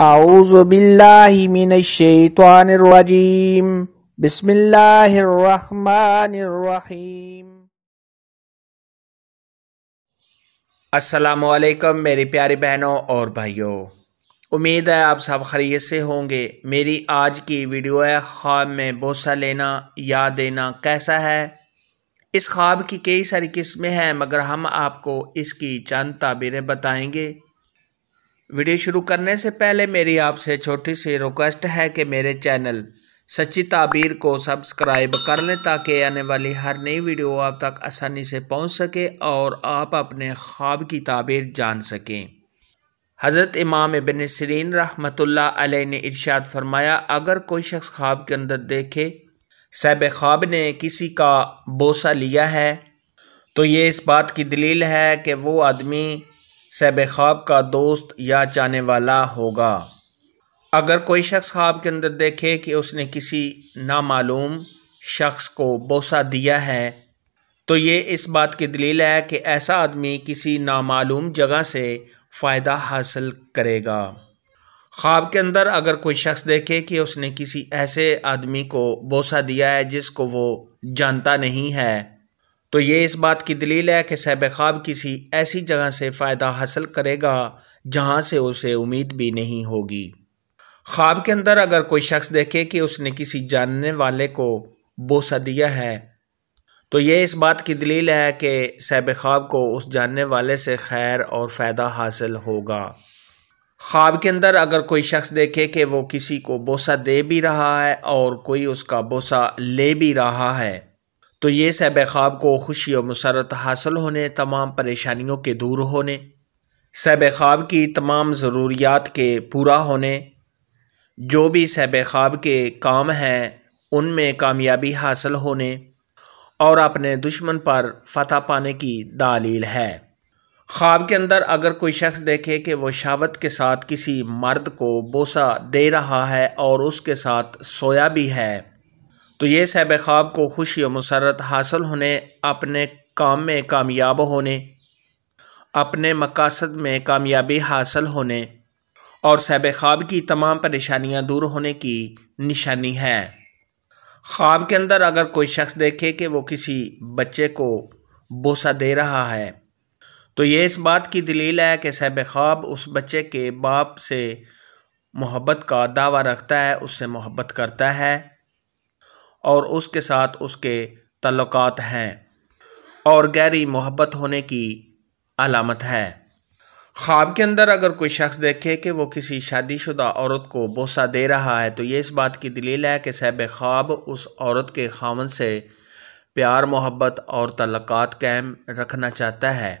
औज़ु बिल्लाहि मिनश शैतानिर रजीम। बिस्मिल्लाहिर रहमानिर रहीम। अस्सलामु अलैकुम मेरी प्यारी बहनों और भाइयों, उम्मीद है आप सब खैरियत से होंगे। मेरी आज की वीडियो है ख्वाब में बोसा लेना या देना कैसा है। इस ख्वाब की कई सारी किस्में हैं, मगर हम आपको इसकी चंद ताबीरें बताएंगे। वीडियो शुरू करने से पहले मेरी आपसे छोटी सी रिक्वेस्ट है कि मेरे चैनल सच्ची ताबीर को सब्सक्राइब कर लें, ताकि आने वाली हर नई वीडियो आप तक आसानी से पहुंच सके और आप अपने ख्वाब की ताबीर जान सकें। हज़रत इमाम इब्न सिरीन रहमतुल्लाह अलैह ने इरशाद फरमाया, अगर कोई शख्स ख्वाब के अंदर देखे साहिब ख्वाब ने किसी का बोसा लिया है, तो ये इस बात की दलील है कि वो आदमी साहिब ख्वाब का दोस्त या चाहने वाला होगा। अगर कोई शख्स ख्वाब के अंदर देखे कि उसने किसी नामालूम शख्स को बोसा दिया है, तो ये इस बात की दलील है कि ऐसा आदमी किसी नामालूम जगह से फ़ायदा हासिल करेगा। ख्वाब के अंदर अगर कोई शख्स देखे कि उसने किसी ऐसे आदमी को बोसा दिया है जिसको वो जानता नहीं है, तो ये इस बात की दलील है कि साहिब ख्वाब किसी ऐसी जगह से फ़ायदा हासिल करेगा जहाँ से उसे उम्मीद भी नहीं होगी। ख्वाब के अंदर अगर कोई शख्स देखे कि उसने किसी जानने वाले को बोसा दिया है, तो ये इस बात की दलील है कि साहिब ख्वाब को उस जानने वाले से खैर और फ़ायदा हासिल होगा। ख्वाब के अंदर अगर कोई शख्स देखे कि वो किसी को बोसा दे भी रहा है और कोई उसका बोसा ले भी रहा है, तो ये साहिब ख्वाब को खुशी और मसरत हासिल होने, तमाम परेशानियों के दूर होने, साहिब ख्वाब की तमाम ज़रूरियात के पूरा होने, जो भी साहिब ख्वाब के काम हैं उनमें कामयाबी हासिल होने और अपने दुश्मन पर फतह पाने की दलील है। ख्वाब के अंदर अगर कोई शख्स देखे कि वो शहावत के साथ किसी मर्द को बोसा दे रहा है और उसके साथ सोया भी है, तो ये साहिब ख्वाब को खुशी और मसरत हासिल होने, अपने काम में कामयाब होने, अपने मकासद में कामयाबी हासिल होने और साहिब ख्वाब की तमाम परेशानियां दूर होने की निशानी है। ख्वाब के अंदर अगर कोई शख्स देखे कि वो किसी बच्चे को बोसा दे रहा है, तो ये इस बात की दलील है कि साहिब ख्वाब उस बच्चे के बाप से मोहब्बत का दावा रखता है, उससे मोहब्बत करता है और उसके साथ उसके ताल्लुकात हैं और गहरी मोहब्बत होने की अलामत है। ख्वाब के अंदर अगर कोई शख्स देखे कि वो किसी शादीशुदा औरत को बोसा दे रहा है, तो ये इस बात की दलील है कि साहिब ख्वाब उस औरत के खामन से प्यार मोहब्बत और ताल्लुकात कायम रखना चाहता है।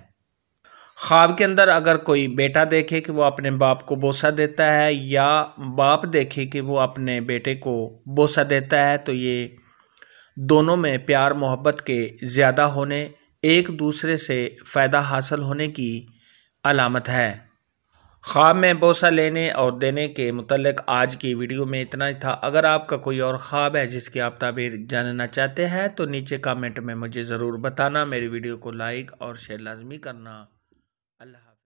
ख्वाब के अंदर अगर कोई बेटा देखे कि वो अपने बाप को बोसा देता है या बाप देखे कि वो अपने बेटे को बोसा देता है, तो ये दोनों में प्यार मोहब्बत के ज़्यादा होने, एक दूसरे से फ़ायदा हासिल होने की अलामत है। ख्वाब में बोसा लेने और देने के मुतल्लिक़ आज की वीडियो में इतना ही था। अगर आपका कोई और ख्वाब है जिसकी आप ताबीर जानना चाहते हैं, तो नीचे कमेंट में मुझे ज़रूर बताना। मेरी वीडियो को लाइक और शेयर लाजमी करना।